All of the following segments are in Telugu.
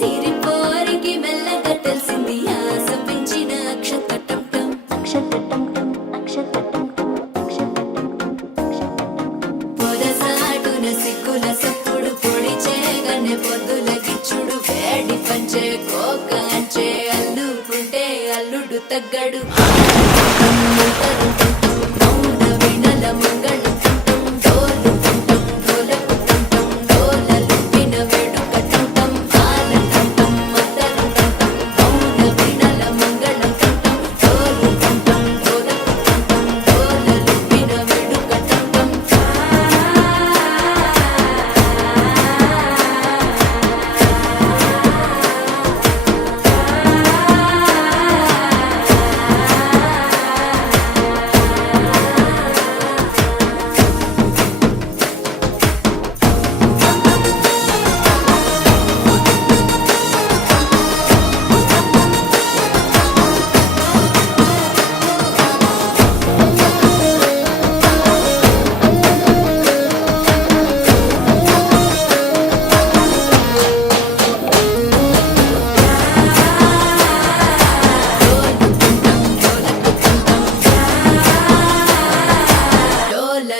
సిరిపోరికి మెల్లగా తెలిసింది ఆశ పెంచిన అక్షతటం టం అక్షతటం టం అక్షతటం టం పొరసాటున సిగ్గుల సప్పుడు పొడి చేయగానే పొద్దుల గిచ్చుడు వేడి పంచే కోకంచే అల్లుకుంటే అల్లుడు తగ్గడు మౌన వినల మంగళం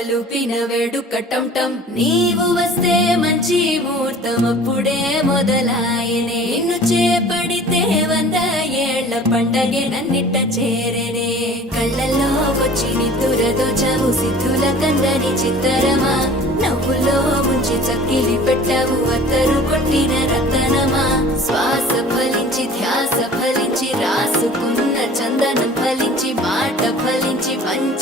లూపిన వేడుకటం టం నీవు వస్తే మంచి ముహూర్తం అప్పుడే మొదలాయనే నిన్ను చేపడితే 100 ఏళ్ల పండగే నన్నిట్ట చేరనే కళ్ళల్లో వచ్చి నిద్దురదో చావు సిద్ధుల కందని చిత్తరమా నవ్వులో ముంచి చక్కిలి పెట్టావు అత్తరు కొట్టిన రతనమా శ్వాస ఫలించి ధ్యాస ఫలించి రాసుకున్న చందనం ఫలించి మాట ఫలించి పంచ